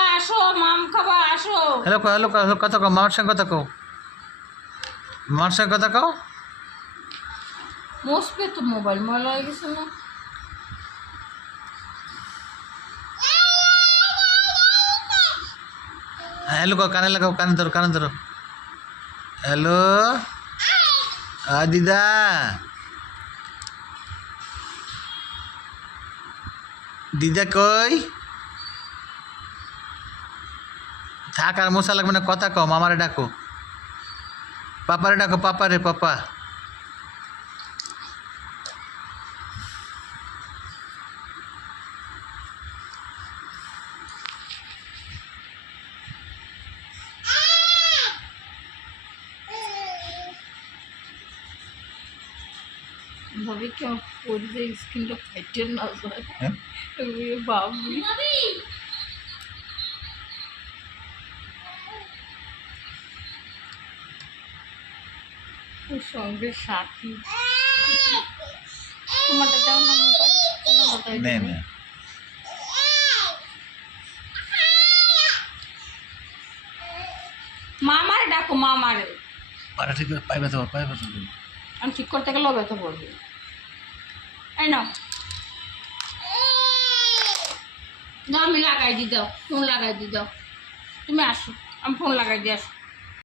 খাবা আসো, মাম খাবা আসো। হ্যালো হ্যালো কথা কও, মামার সঙ্গে কথা কও, মামার সঙ্গে কথা কও। মসপে তো মোবাইল ময়লা হয়ে গেছে না। হ্যালো কও, কানে লাগাও, কানে ধরো। হ্যালো দিদা, দিদা কই? থাক আর মশা লাগবে না, কথা কও, মামারে ডাকো, পাপারে ডাকো, পাপারে, পাপা। ভাবি কেউ পরিবে স্কিনটা ফাইটের না যায়। ভাবি সঙ্গে সাথী তোমারটা দাও না মোবাইল, তোমার নে নে মামারে ডাকো, মামারে। পাটা ঠিক করে, পাইবে তো আমি ঠিক করতে গেলেও ব্যথা পড়বে। এই নাও, না আমি লাগাই দি দাও, ফোন লাগাই দি দাও। তুমি আসো, আমি ফোন লাগাই দিয়ে আসো।